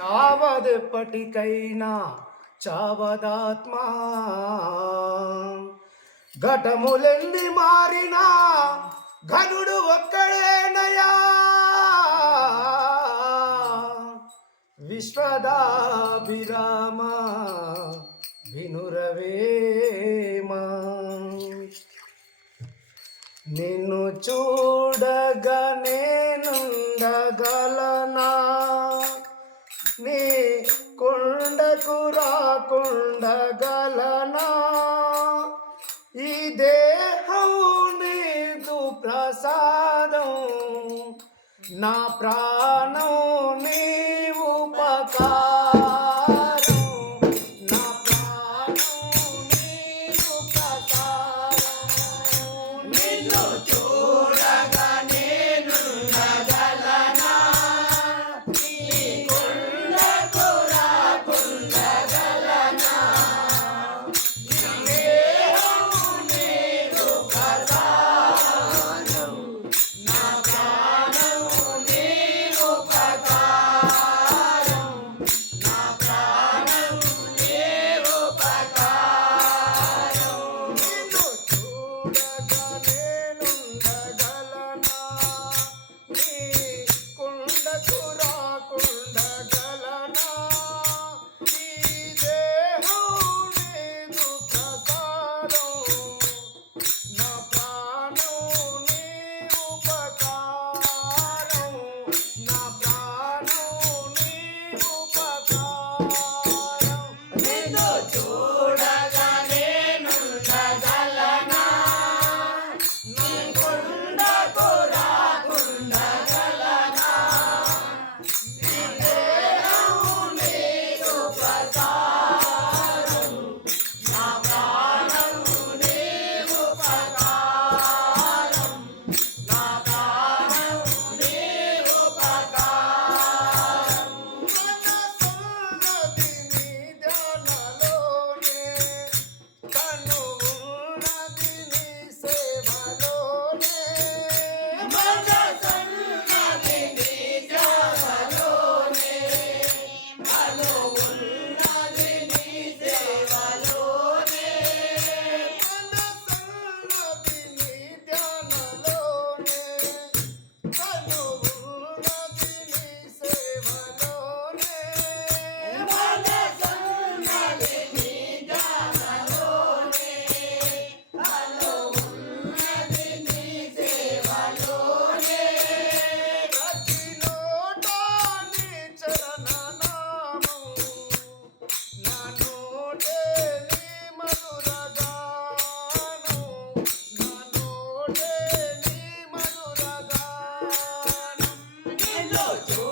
చావదెప్పటికైనా చావదాత్మా. ఘటములెన్ని మారినా ఘనుడు ఒక్కడేనయా. విశ్వదాభిరామ వినురవేమా. నిన్ను చూడగా నేనుండగలనా? నీ కొండకు రాకుండగలనా ఈ దేహం నీదు ప్రసాదం. నా ప్రా Yeah. hello